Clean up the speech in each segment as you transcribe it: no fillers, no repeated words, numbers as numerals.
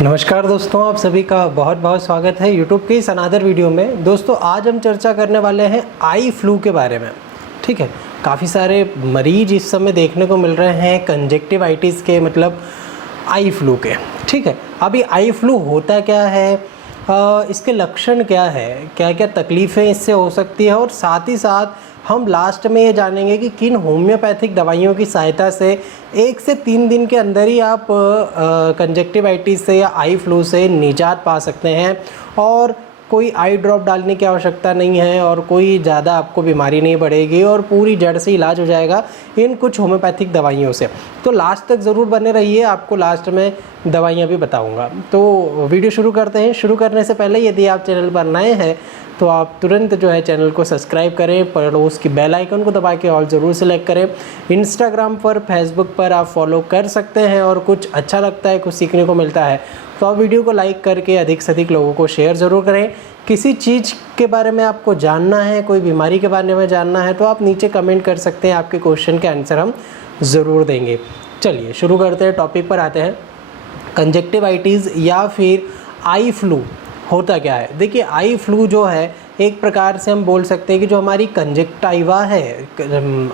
नमस्कार दोस्तों, आप सभी का बहुत बहुत स्वागत है यूट्यूब के इस अनादर वीडियो में। दोस्तों आज हम चर्चा करने वाले हैं आई फ्लू के बारे में। ठीक है, काफ़ी सारे मरीज इस समय देखने को मिल रहे हैं कंजक्टिवाइटिस के, मतलब आई फ्लू के। ठीक है, अभी आई फ्लू होता क्या है, इसके लक्षण क्या है, क्या क्या तकलीफ़ें इससे हो सकती है, और साथ ही साथ हम लास्ट में ये जानेंगे कि किन होम्योपैथिक दवाइयों की सहायता से 1 से 3 दिन के अंदर ही आप कंजक्टिवाइटिस से या आई फ्लू से निजात पा सकते हैं, और कोई आई ड्रॉप डालने की आवश्यकता नहीं है, और कोई ज़्यादा आपको बीमारी नहीं बढ़ेगी, और पूरी जड़ से इलाज हो जाएगा इन कुछ होम्योपैथिक दवाइयों से। तो लास्ट तक ज़रूर बने रहिए, आपको लास्ट में दवाइयाँ भी बताऊँगा। तो वीडियो शुरू करते हैं। शुरू करने से पहले यदि आप चैनल पर नए हैं तो आप तुरंत जो है चैनल को सब्सक्राइब करें, पड़ोस की बेल आइकन को दबा के ऑल ज़रूर सेलेक्ट करें। इंस्टाग्राम पर, फेसबुक पर आप फॉलो कर सकते हैं, और कुछ अच्छा लगता है, कुछ सीखने को मिलता है तो आप वीडियो को लाइक करके अधिक से अधिक लोगों को शेयर ज़रूर करें। किसी चीज़ के बारे में आपको जानना है, कोई बीमारी के बारे में जानना है, तो आप नीचे कमेंट कर सकते हैं, आपके क्वेश्चन के आंसर हम ज़रूर देंगे। चलिए शुरू करते हैं, टॉपिक पर आते हैं। कंजक्टिवाइटिस या फिर आई फ्लू होता क्या है। देखिए, आई फ्लू जो है एक प्रकार से हम बोल सकते हैं कि जो हमारी कंजक्टाइवा है,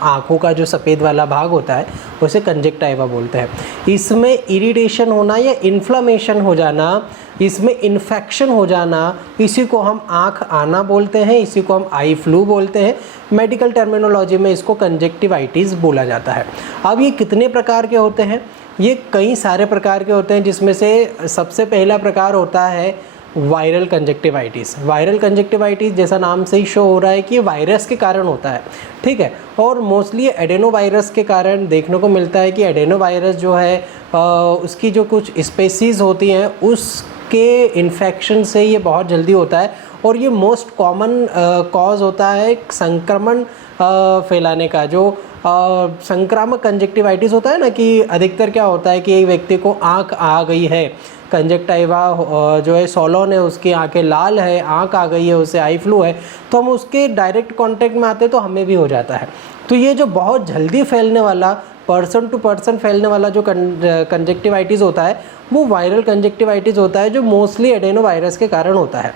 आँखों का जो सफ़ेद वाला भाग होता है उसे कंजक्टाइवा बोलते हैं। इसमें इरिटेशन होना या इन्फ्लामेशन हो जाना, इसमें इन्फेक्शन हो जाना, इसी को हम आँख आना बोलते हैं, इसी को हम आई फ्लू बोलते हैं। मेडिकल टर्मिनोलॉजी में इसको कंजक्टिवाइटिस बोला जाता है। अब ये कितने प्रकार के होते हैं? ये कई सारे प्रकार के होते हैं, जिसमें से सबसे पहला प्रकार होता है वायरल कंजक्टिवाइटिस। वायरल कंजक्टिवाइटिस जैसा नाम से ही शो हो रहा है कि ये वायरस के कारण होता है। ठीक है, और मोस्टली एडेनो वायरस के कारण देखने को मिलता है कि एडेनो वायरस जो है उसकी जो कुछ स्पेसीज़ होती हैं उसके इन्फेक्शन से ये बहुत जल्दी होता है, और ये मोस्ट कॉमन कॉज होता है संक्रमण फैलाने का। जो संक्रामक कंजक्टिवाइटिस होता है ना, कि अधिकतर क्या होता है कि एक व्यक्ति को आँख आ गई है, कंजक्टाइवा जो है सॉलोन है, उसकी आंखें लाल है, आंख आ गई है, उसे आई फ्लू है, तो हम उसके डायरेक्ट कांटेक्ट में आते हैं तो हमें भी हो जाता है। तो ये जो बहुत जल्दी फैलने वाला, पर्सन टू पर्सन फैलने वाला जो कंजक्टिवाइटिस होता है वो वायरल कंजक्टिवाइटिस होता है, जो मोस्टली एडेनो वायरस के कारण होता है।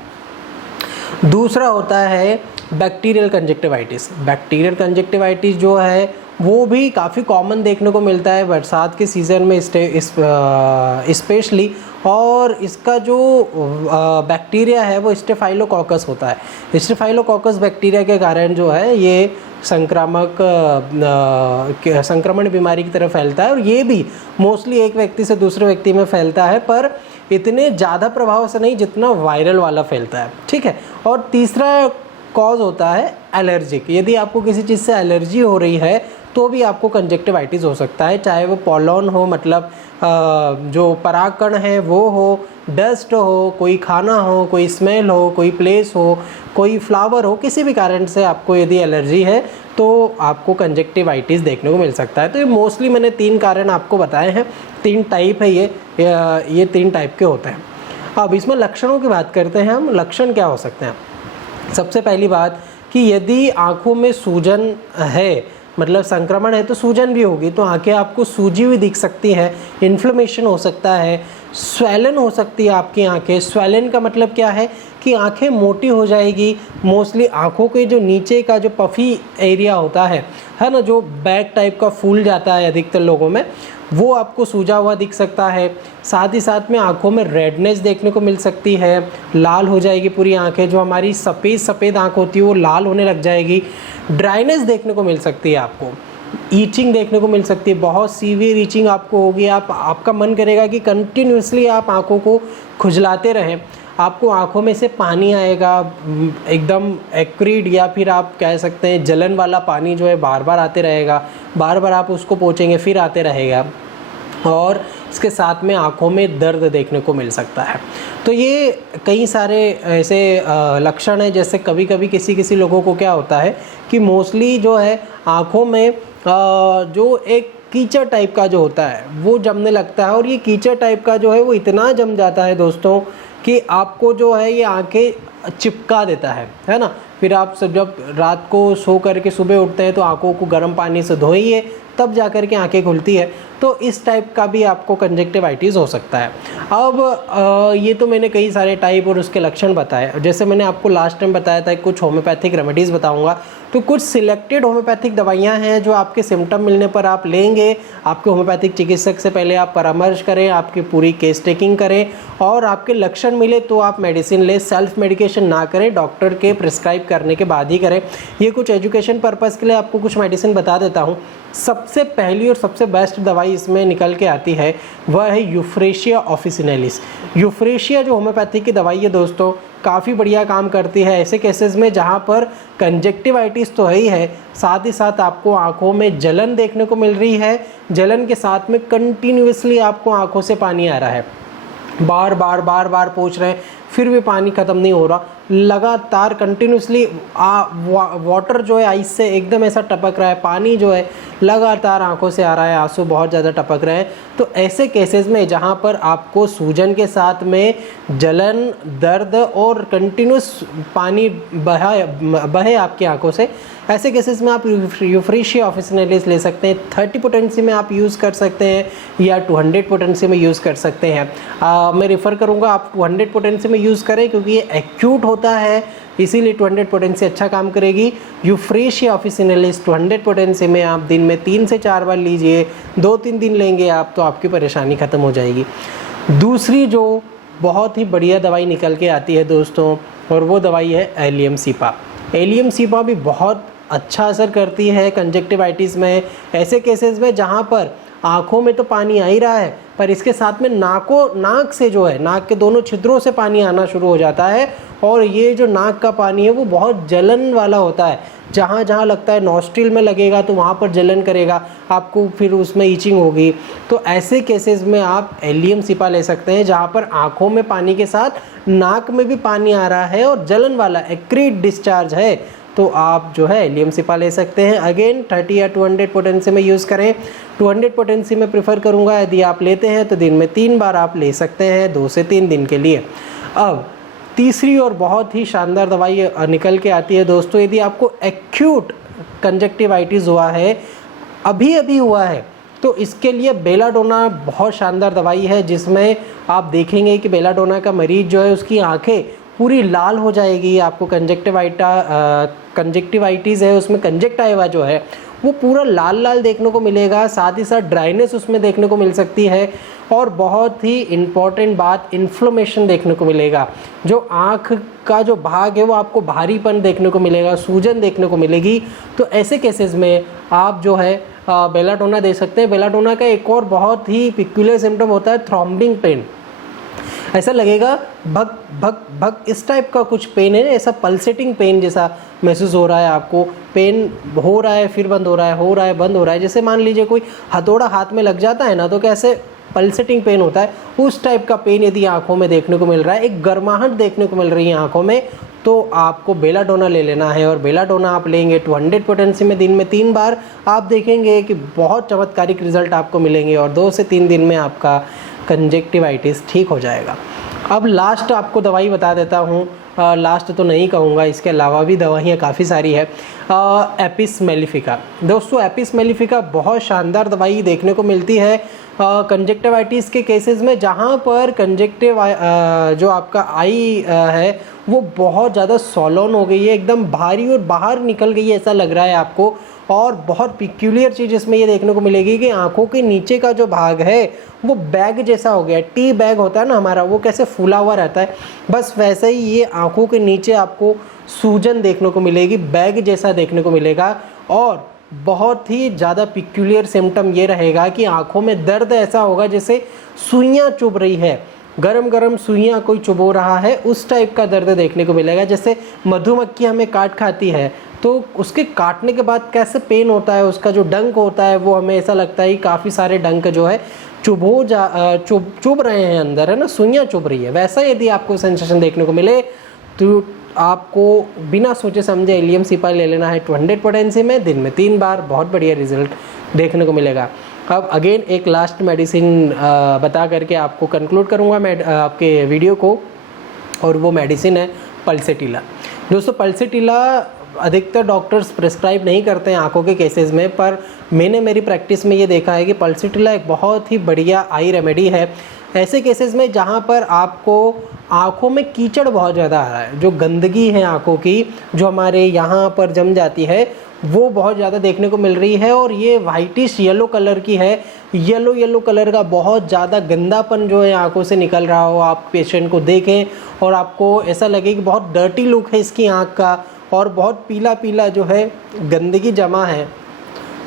दूसरा होता है बैक्टीरियल कंजक्टिवाइटिस। बैक्टीरियल कंजक्टिवाइटिस जो है वो भी काफ़ी कॉमन देखने को मिलता है बरसात के सीज़न में स्पेशली, और इसका जो बैक्टीरिया है वो स्टेफाइलोकोकस होता है। स्टेफाइलोकोकस बैक्टीरिया के कारण जो है ये संक्रमण बीमारी की तरफ फैलता है, और ये भी मोस्टली एक व्यक्ति से दूसरे व्यक्ति में फैलता है, पर इतने ज़्यादा प्रभाव से नहीं जितना वायरल वाला फैलता है। ठीक है, और तीसरा कॉज होता है एलर्जिक। यदि आपको किसी चीज़ से एलर्जी हो रही है तो भी आपको कंजक्टिवाइटिस हो सकता है, चाहे वो पॉलन हो, मतलब जो परागकण है वो हो, डस्ट हो, कोई खाना हो, कोई स्मेल हो, कोई प्लेस हो, कोई फ्लावर हो, किसी भी कारण से आपको यदि एलर्जी है तो आपको कंजक्टिवाइटिस देखने को मिल सकता है। तो ये मोस्टली मैंने 3 कारण आपको बताए हैं, 3 टाइप है ये 3 टाइप के होते हैं। अब इसमें लक्षणों की बात करते हैं हम। लक्षण क्या हो सकते हैं? सबसे पहली बात कि यदि आँखों में सूजन है, मतलब संक्रमण है, तो सूजन भी होगी, तो आंखें आपको सूजी हुई दिख सकती है, इन्फ्लेमेशन हो सकता है, स्वेलन हो सकती है आपकी आंखें। स्वेलन का मतलब क्या है कि आंखें मोटी हो जाएगी। मोस्टली आंखों के जो नीचे का जो पफी एरिया होता है ना, जो बैग टाइप का फूल जाता है अधिकतर लोगों में, वो आपको सूजा हुआ दिख सकता है। साथ ही साथ में आंखों में रेडनेस देखने को मिल सकती है, लाल हो जाएगी पूरी आंखें, जो हमारी सफ़ेद आंख होती है वो लाल होने लग जाएगी। ड्राइनेस देखने को मिल सकती है आपको, ईचिंग देखने को मिल सकती है, बहुत सीवियर ईचिंग आपको होगी। आपका मन करेगा कि कंटिन्यूसली आप आंखों को खुजलाते रहें, आपको आंखों में से पानी आएगा एकदम एक्रिड, या फिर आप कह सकते हैं जलन वाला पानी जो है बार बार आते रहेगा, बार बार आप उसको पोंछेंगे फिर आते रहेगा, और इसके साथ में आँखों में दर्द देखने को मिल सकता है। तो ये कई सारे ऐसे लक्षण हैं। जैसे कभी कभी किसी लोगों को क्या होता है कि मोस्टली जो है आँखों में जो एक कीचड़ टाइप का जो होता है वो जमने लगता है, और ये कीचड़ टाइप का जो है वो इतना जम जाता है दोस्तों कि आपको जो है ये आंखें चिपका देता है ना। फिर आप सब जब रात को सो करके सुबह उठते हैं तो आंखों को गर्म पानी से धोइए, तब जा कर के आँखें खुलती है। तो इस टाइप का भी आपको कंजक्टिवाइटिस हो सकता है। अब ये तो मैंने कई सारे टाइप और उसके लक्षण बताए। जैसे मैंने आपको लास्ट टाइम बताया था कुछ होम्योपैथिक रेमेडीज़ बताऊंगा, तो कुछ सिलेक्टेड होम्योपैथिक दवाइयां हैं जो आपके सिम्टम मिलने पर आप लेंगे। आपके होम्योपैथिक चिकित्सक से पहले आप परामर्श करें, आपकी पूरी केस टेकिंग करें, और आपके लक्षण मिले तो आप मेडिसिन लें। सेल्फ मेडिकेशन ना करें, डॉक्टर के प्रिस्क्राइब करने के बाद ही करें। ये कुछ एजुकेशन पर्पज़ के लिए आपको कुछ मेडिसिन बता देता हूँ। सबसे पहली और सबसे बेस्ट दवाई इसमें निकल के आती है वह है यूफ्रेशिया ऑफिसिनेलिस। यूफ्रेशिया जो होम्योपैथिक की दवाई है दोस्तों, काफ़ी बढ़िया काम करती है ऐसे केसेस में जहाँ पर कंजक्टिवाइटिस तो है ही है, साथ ही साथ आपको आंखों में जलन देखने को मिल रही है। जलन के साथ में कंटिन्यूसली आपको आंखों से पानी आ रहा है, बार बार पोंछ रहे हैं फिर भी पानी ख़त्म नहीं हो रहा, लगातार कंटिन्यूसली वाटर जो है आइस से एकदम ऐसा टपक रहा है, पानी जो है लगातार आंखों से आ रहा है, आंसू बहुत ज़्यादा टपक रहे हैं। तो ऐसे केसेस में जहाँ पर आपको सूजन के साथ में जलन, दर्द और कंटिन्यूस पानी बहे आपकी आंखों से, ऐसे केसेस में आप यूफ्रेशिया ऑफिसिनेलिस ले सकते हैं। 30 पोटेंसी में आप यूज़ कर सकते हैं या 200 पोटेंसी में यूज़ कर सकते हैं। मैं रेफ़र करूँगा आप 200 पोटेंसी में यूज़ करें क्योंकि ये एक्यूट होता है, इसीलिए 200 पोटेंसी अच्छा काम करेगी। यूफ्रेशिया ऑफिसिनेलिस 200 पोटेंसी में आप दिन में 3 से 4 बार लीजिए, 2-3 दिन लेंगे आप तो आपकी परेशानी ख़त्म हो जाएगी। दूसरी जो बहुत ही बढ़िया दवाई निकल के आती है दोस्तों, और वो दवाई है एलियम सीपा। एलियम सीपा भी बहुत अच्छा असर करती है कंजक्टिवाइटिस में, ऐसे केसेस में जहाँ पर आँखों में तो पानी आ ही रहा है पर इसके साथ में नाक से जो है, नाक के दोनों छिद्रों से पानी आना शुरू हो जाता है, और ये जो नाक का पानी है वो बहुत जलन वाला होता है। जहाँ जहाँ लगता है नॉस्ट्रिल में लगेगा तो वहाँ पर जलन करेगा, आपको फिर उसमें ईचिंग होगी। तो ऐसे केसेस में आप एलियम सीपा ले सकते हैं जहाँ पर आँखों में पानी के साथ नाक में भी पानी आ रहा है और जलन वाला एक्रीट डिस्चार्ज है, तो आप जो है एलियम सीपा ले सकते हैं। अगेन 30 या 200 पोटेंसी में यूज़ करें। 200 पोटेंसी में प्रेफर करूँगा, यदि आप लेते हैं तो दिन में 3 बार आप ले सकते हैं 2 से 3 दिन के लिए। अब तीसरी और बहुत ही शानदार दवाई निकल के आती है दोस्तों, यदि आपको एक्यूट कंजक्टिवाइटिस हुआ है, अभी हुआ है, तो इसके लिए बेलाडोना बहुत शानदार दवाई है, जिसमें आप देखेंगे कि बेलाडोना का मरीज जो है उसकी आंखें पूरी लाल हो जाएगी। आपको कंजक्टिवाइटिस है उसमें कंजक्टाइवा जो है वो पूरा लाल देखने को मिलेगा, साथ ही साथ ड्राइनेस उसमें देखने को मिल सकती है, और बहुत ही इम्पॉर्टेंट बात, इन्फ्लेमेशन देखने को मिलेगा। जो आँख का जो भाग है वो आपको भारीपन देखने को मिलेगा, सूजन देखने को मिलेगी। तो ऐसे केसेस में आप जो है बेलाडोना दे सकते हैं। बेलाडोना का एक और बहुत ही पिक्युलर सिम्टम होता है थ्रॉम्बिंग पेन। ऐसा लगेगा भग भग भग इस टाइप का कुछ पेन है, ऐसा पल्सेटिंग पेन जैसा महसूस हो रहा है आपको। पेन हो रहा है फिर बंद हो रहा है, हो रहा है बंद हो रहा है। जैसे मान लीजिए कोई हथौड़ा हाथ में लग जाता है ना, तो कैसे पल्सेटिंग पेन होता है, उस टाइप का पेन यदि आंखों में देखने को मिल रहा है, एक गर्माहट देखने को मिल रही है आंखों में, तो आपको बेलाडोना ले लेना है। और बेलाडोना आप लेंगे 200 पोटेंसी में दिन में 3 बार, आप देखेंगे कि बहुत चमत्कारिक रिजल्ट आपको मिलेंगे और 2 से 3 दिन में आपका कंजक्टिवाइटिस ठीक हो जाएगा। अब लास्ट आपको दवाई बता देता हूँ, लास्ट तो नहीं कहूँगा, इसके अलावा भी दवाइयाँ काफ़ी सारी है। एपिस मेलिफिका दोस्तों, एपिस मेलिफिका बहुत शानदार दवाई देखने को मिलती है कंजक्टिवाइटिस के केसेस में, जहाँ पर जो आपका आई है वो बहुत ज़्यादा सॉलोन हो गई है, एकदम भारी और बाहर निकल गई है ऐसा लग रहा है आपको। और बहुत पिक्यूलियर चीज़ इसमें ये देखने को मिलेगी कि आंखों के नीचे का जो भाग है वो बैग जैसा हो गया है। टी बैग होता है ना हमारा, वो कैसे फूला हुआ रहता है, बस वैसे ही ये आंखों के नीचे आपको सूजन देखने को मिलेगी, बैग जैसा देखने को मिलेगा। और बहुत ही ज़्यादा पिक्यूलियर सिम्टम ये रहेगा कि आंखों में दर्द ऐसा होगा जैसे सुइयाँ चुभ रही है, गरम गरम सुइयाँ कोई चुभो रहा है, उस टाइप का दर्द देखने को मिलेगा। जैसे मधुमक्खी हमें काट खाती है तो उसके काटने के बाद कैसे पेन होता है, उसका जो डंक होता है वो हमें ऐसा लगता है कि काफ़ी सारे डंक जो है चुभ रहे हैं अंदर, है ना, सुइयाँ चुभ रही है। वैसा यदि आपको सेंसेशन देखने को मिले तो आपको बिना सोचे समझे एलियम सीपा ले लेना है 200 पोटेंसी में दिन में 3 बार, बहुत बढ़िया रिजल्ट देखने को मिलेगा। अब अगेन एक लास्ट मेडिसिन बता करके आपको कंक्लूड करूँगा मैं आपके वीडियो को, और वो मेडिसिन है पल्सेटिला। दोस्तों पल्सेटिला अधिकतर डॉक्टर्स प्रिस्क्राइब नहीं करते हैं आँखों के केसेस में, पर मैंने मेरी प्रैक्टिस में ये देखा है कि पल्सीटिला एक बहुत ही बढ़िया आई रेमेडी है ऐसे केसेस में जहाँ पर आपको आँखों में कीचड़ बहुत ज़्यादा आ रहा है, जो गंदगी है आँखों की जो हमारे यहाँ पर जम जाती है वो बहुत ज़्यादा देखने को मिल रही है, और ये वाइटिश येलो कलर की है। येलो कलर का बहुत ज़्यादा गंदापन जो है आंखों से निकल रहा हो, आप पेशेंट को देखें और आपको ऐसा लगे कि बहुत डर्टी लुक है इसकी आंख का, और बहुत पीला जो है गंदगी जमा है,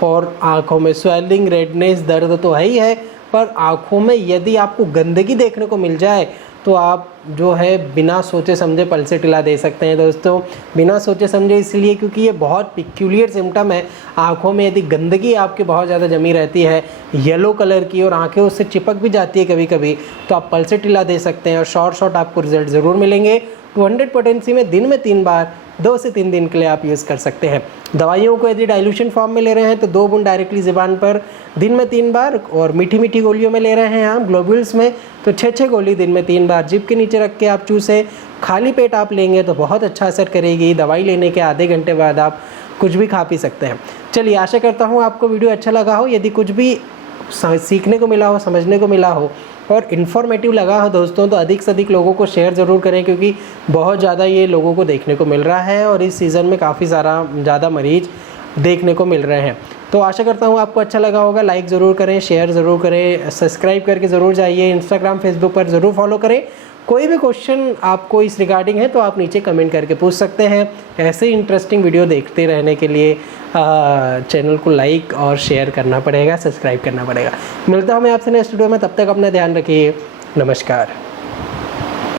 और आंखों में स्वेलिंग, रेडनेस, दर्द तो है ही है, पर आंखों में यदि आपको गंदगी देखने को मिल जाए तो आप जो है बिना सोचे समझे पल्सीटिला दे सकते हैं दोस्तों। बिना सोचे समझे इसलिए क्योंकि ये बहुत पिक्यूलियर सिम्टम है। आँखों में यदि गंदगी आपकी बहुत ज़्यादा जमी रहती है येलो कलर की और आंखें उससे चिपक भी जाती है कभी कभी, तो आप पल्सीटिला दे सकते हैं और शॉर्ट आपको रिजल्ट ज़रूर मिलेंगे। 200 पोटेंसी में दिन में 3 बार 2 से 3 दिन के लिए आप यूज़ कर सकते हैं। दवाइयों को यदि डाइल्यूशन फॉर्म में ले रहे हैं तो 2 बूंद डायरेक्टली ज़ुबान पर दिन में 3 बार, और मीठी गोलियों में ले रहे हैं आप ग्लोब्यूल्स में तो 6 गोली दिन में 3 बार जिभ के नीचे रख के आप चूसें। खाली पेट आप लेंगे तो बहुत अच्छा असर करेगी। दवाई लेने के आधे घंटे बाद आप कुछ भी खा पी सकते हैं। चलिए, आशा करता हूँ आपको वीडियो अच्छा लगा हो। यदि कुछ भी सीखने को मिला हो, समझने को मिला हो और इन्फॉर्मेटिव लगा हो दोस्तों, तो अधिक से अधिक लोगों को शेयर ज़रूर करें, क्योंकि बहुत ज़्यादा ये लोगों को देखने को मिल रहा है और इस सीज़न में काफ़ी ज़्यादा मरीज देखने को मिल रहे हैं। तो आशा करता हूँ आपको अच्छा लगा होगा। लाइक ज़रूर करें, शेयर ज़रूर करें, सब्सक्राइब करके ज़रूर जाइए, इंस्टाग्राम फेसबुक पर ज़रूर फॉलो करें। कोई भी क्वेश्चन आपको इस रिगार्डिंग है तो आप नीचे कमेंट करके पूछ सकते हैं। ऐसे इंटरेस्टिंग वीडियो देखते रहने के लिए चैनल को लाइक और शेयर करना पड़ेगा, सब्सक्राइब करना पड़ेगा। मिलता हूँ मैं आपसे नेक्स्ट वीडियो में, तब तक अपना ध्यान रखिए। नमस्कार।